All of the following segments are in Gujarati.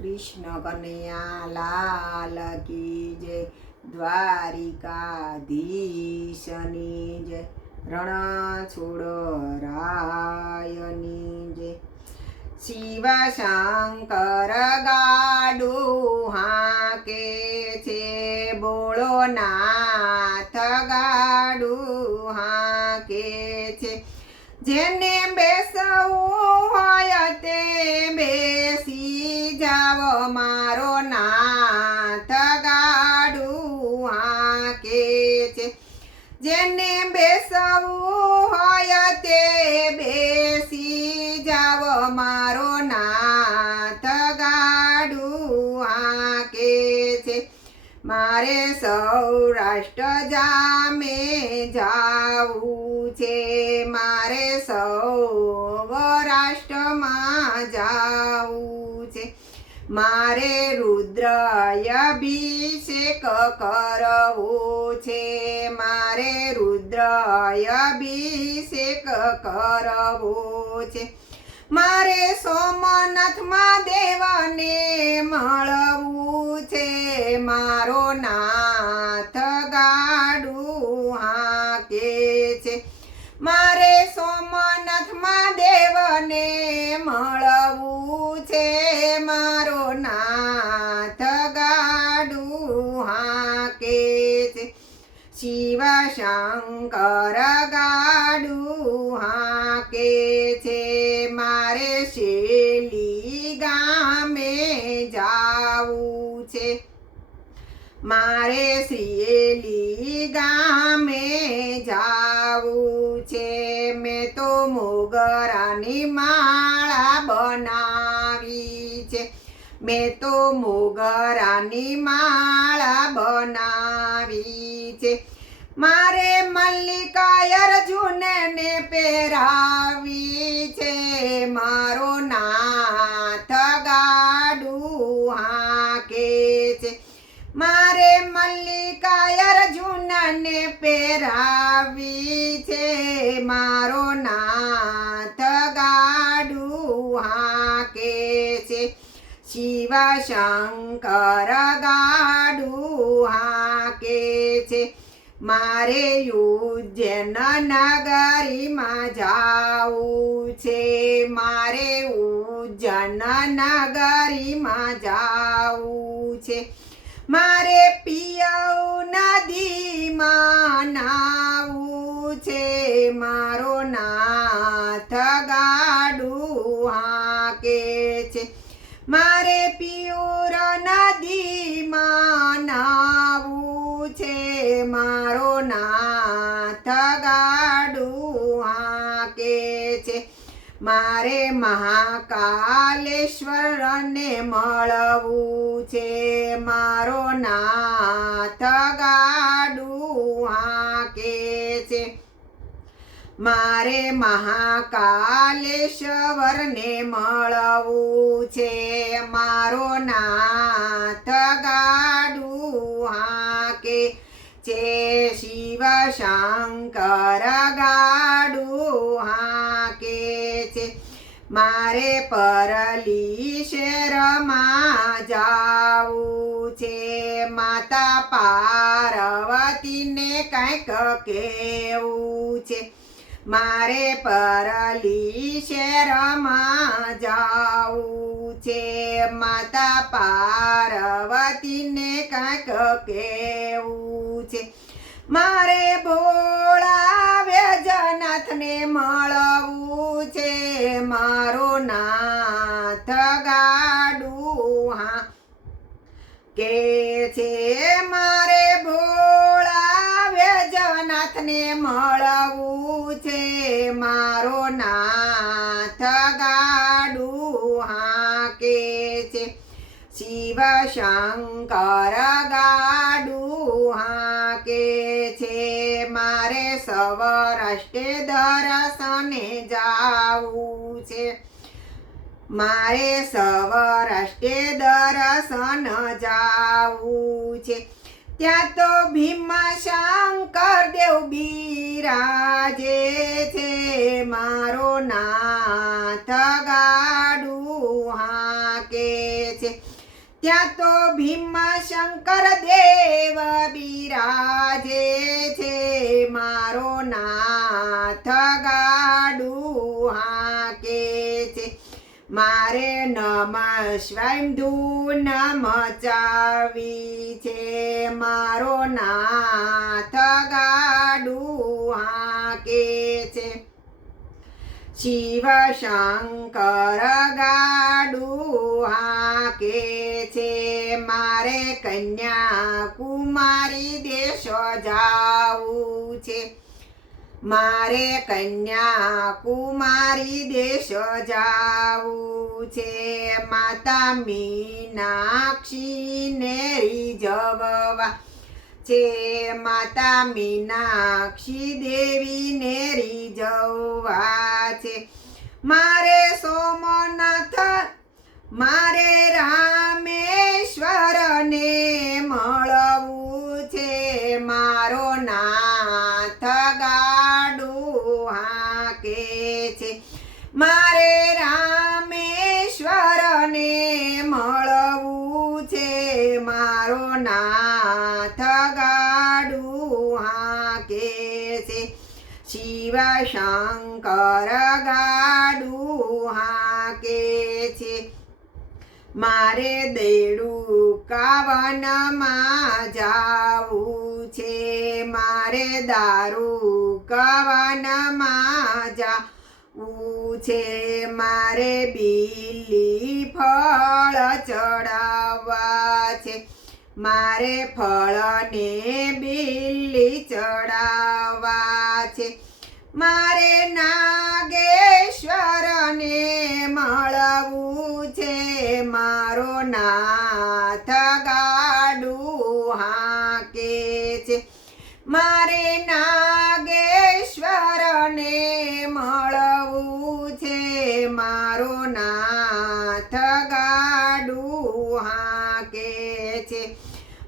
कृष्ण कन्हैया लाल की जय। દ્વારિકાધીશની જય। રણછોડરાયની જય। શિવ શંકર ગાડુ હાકે છે, બોલો નાથ ગાડુ હાકે છે। જેને બેસવું હોય તે બેસી જાવ, મારો નાથ ગાડુ હાકે છે। જેને બેસવું હોય તે બેસી જાવ, મારો નાથ ગાડુ હાકે છે। મારે સૌરાષ્ટ્ર જામે જાવું છે, મારે સૌરાષ્ટ્રમાં જાવું છે। મારે રુદ્રાભિષેક કરવો છે, મારે રુદ્રાભિષેક કરવો છે। મારે સોમનાથ મહાદેવને મળવું છે, મારો નાથ ગાડુ હાકે છે। મારે સોમનાથ મહાદેવને મળવું છે, મારો નાથ ગાડુ હાકે છે। શિવ શંકર ગાડુ હાકે છે, મારે શેલી ગામે જાવું છે, મારે શેલી ગામે જાવું છે। મેં તો મોગરાની માળા બનાવી છે, મેં તો મોગરાની માળા બનાવી છે। મારે મલ્લિકા અર્જુનને પહેરાવી છે, મારો નાથ ગાડુ હાકે છે। મારે મલ્લિકા અર્જુનને પહેરાવી છે, મારો નાથ ગાડુ હાકે છે। શિવ શંકર ગાડુ હાકે છે, મારે ઉજ્જૈન નગરીમાં જાવું છે, મારે ઉજ્જૈન નગરીમાં જાવું છે। મારે પિયઉ નદીમાં નાવું છે, મારો નાથ ગાડુ હાકે છે। મારે પિયુર નદીમાં નાવું છે, મારો નાથ ગાડુ હાકે છે। મારે મહાકાલેશ્વરને મળવું છે, મારો નાથ ગાડુ હાકે છે। મારે મહાકાલેશ્વરને મળવું છે, મારો નાથ ગાડુ હાકે છે। શિવ શંકર ગાડુ હાકે છે, મારે પરલી શહેરમાં જાવું છે, માતા પાર્વતીને કંઈક કહેવું છે। મારે પરલી શહેરમાં જાવું છે, માતા પાર્વતીને કંઈક કહેવું છે। મારે ભોળા વેજનાથને મળવું છે, મારો નાથ ગાડુ હાકે છે। મારે ભોળા વેજનાથને મળવું છે, મારો નાથ ગાડુ હાકે છે। શિવ શંકર ગાડુ હાકે છે, મારે સૌરાષ્ટ્રે દર્શને જાવું છે, મારે સૌરાષ્ટ્રે દર્શન જાવું છે। ત્યાં તો ભીમશંકર દેવ બિરાજે છે, મારો નાથ ગાડુ હાકે છે ત્યાં તો ભીમશંકર દેવ બિરાજે છે મારો નાથ ગાડું હાકે છે મારે નમઃ શિવાય ધૂન મચાવી છે મારો નાથ ગાડું હાકે છે શિવ શંકર ગાડું હાકે છે મારે કન્યાકુમારી દેશ જાવું છે મારે કન્યાકુમારી દેશ જાવું છે માતા મીનાક્ષીને રીઝવવા છે માતા મીનાક્ષી દેવીને રીઝવવા છે મારે સોમનાથ મારે રામેશ્વરને મળવું છે મારો નાથ ગાડું હાકે છે મારે રામેશ્વરને મળવું છે મારો નાથ ગાડું હાકે છે શિવ શંકર ગાડું હાકે છે મારે દેડુકાવનમાં જાવું છે મારે દારૂકાવનમાં જાવું છે મારે બીલી ફળ ચડાવવા છે મારે ફળને બીલી ચડાવવા છે મારે નાગેશ્વરને મળવું છે મારો નાથ ગાડું હાકે છે મારે નાગેશ્વરને મળવું છે મારો નાથ ગાડું હાકે છે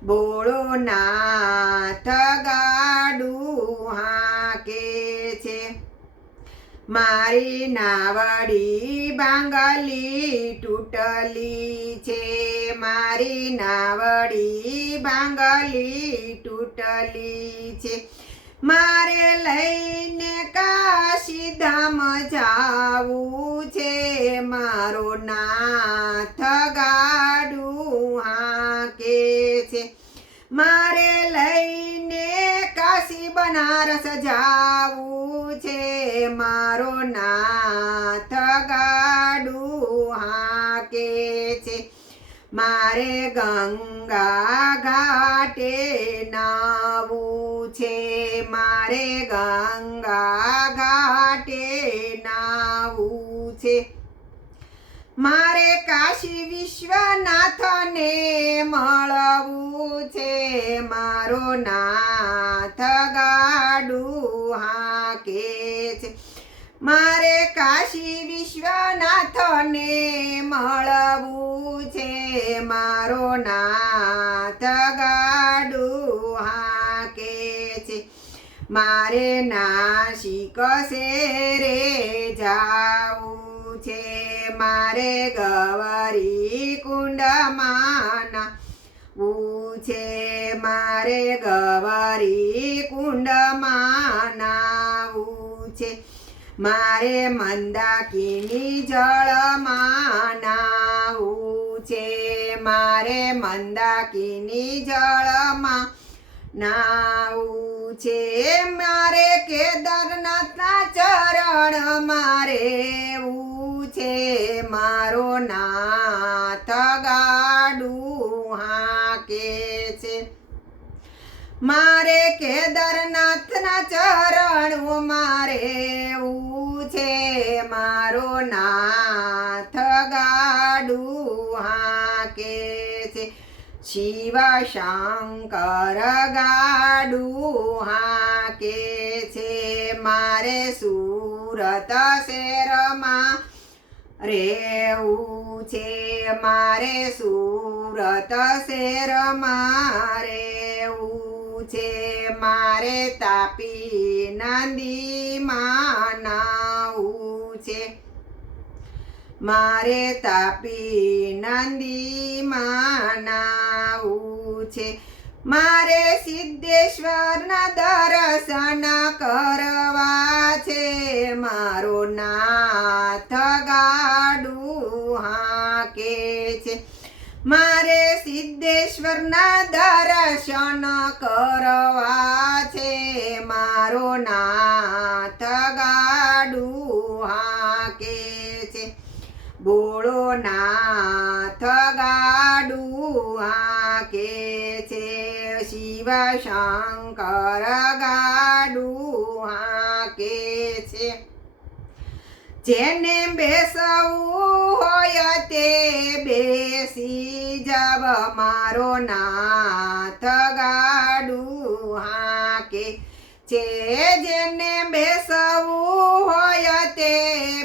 બોળો નાથ ગાડું હાકે છે મારી નાવડી બાંગલી તૂટલી છે મારી નાવડી બાંગલી તૂટલી છે મારે લઈને કાશીધામ જાવું છે મારો નાથ ગાડું હાકે છે મારે લઈને કાશી બનારસ જાવું છે મારો નાથ ગાડું હાકે છે મારે ગંગા ઘાટે નાવું છે મારે ગંગા ઘાટે નાવું છે મારે કાશી વિશ્વનાથને મળવું છે મારો નાથ ગાડું હાકે છે મારે કાશી વિશ્વનાથને મળવું છે મારો નાથ ગાડું હાકે છે મારે નાસિક શેરે જાવું છે મારે ગૌરી કુંડમાં નાવું છે મારે ગૌરી કુંડમાં નાવું છે મારે મંદાકિની જળમાં નાવું છે મારે મંદાકિની જળમાં નાવું છે મારે કેદારનાથના ચરણ મારે છે મારો નાથ ગાડું હાકે છે મારે કેદારનાથના ચરણ મારે છે મારો નાથ ગાડું હાકે છે શિવ શંકર ગાડું હાકે છે મારે સુરત શહેરમાં રેવું છે મારે સુરત શહેરમાં રેવું છે મારે તાપી નદીમાં નાવું છે મારે તાપી નંદી માનાવું છે મારે સિદ્ધેશ્વરના દર્શન કરવા છે મારો નાથ ગાડું હાકે છે મારે સિદ્ધેશ્વરના દર્શન કરવા છે મારો નાથ ગાડું હાકે છે બોળો નાથ ગાડું હાકે છે શિવ શંકર ગાડું હાકે છે જેને બેસવું હોય તે બેસી જાવ મારો નાથ ગાડું હાકે છે જેને બેસવું હોય તે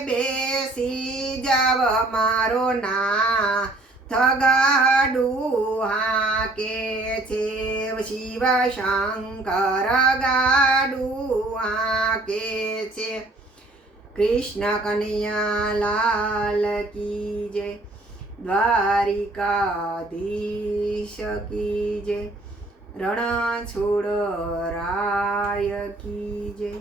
બેસી જાવ મારો નાથ ગાડું હાકે છે શિવ શંકર ગાડું હાકે છે કૃષ્ણ કનૈયા લાલ કી જય દ્વારિકાધીશ કી જય રણછોડ રાય કી જય